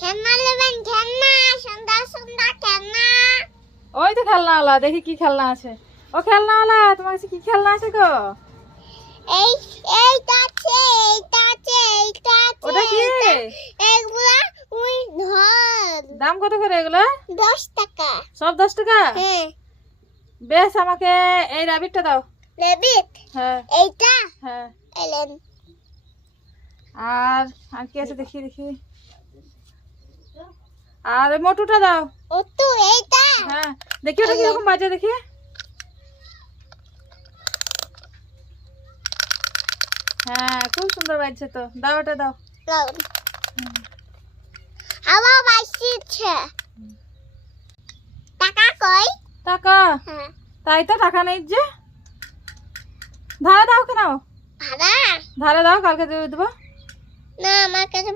খেলনা নেবেন, খেলনা, সুন্দর সুন্দর খেলনা। ওই তো খেলনাওয়ালা, দেখি কি খেলনা আছে। ও খেলনাওয়ালা, তোমার কাছে কি খেলনা আছে গো? এইটা আছে, এইটা আছে, এইটা আছে। ওটা কি? এগুলা ওই ধর। দাম কত করে এগুলো? 10 টাকা। সব 10 টাকা? হ্যাঁ। বেশ, আমাকে এই রাবিটটা দাও। রেবিট? হ্যাঁ এইটা? হ্যাঁ। এলেন। আর আর কি আছে দেখি দেখি। আর ওই মোটুটা দাও। ও তো এইটা? হ্যাঁ, দেখি ওটা কিরকম বাজে দেখি। হ্যাঁ, খুব সুন্দর বাজছে তো, দাও ওটা দাও। লাও। আবার বাসিছে। টাকা কই? টাকা? হ্যাঁ। তাই তো, টাকা নেই যে। ধারে দাও কেন? ভাড়া? ধারে দাও, কালকে দিয়ে দেবো। না, আমার কাছে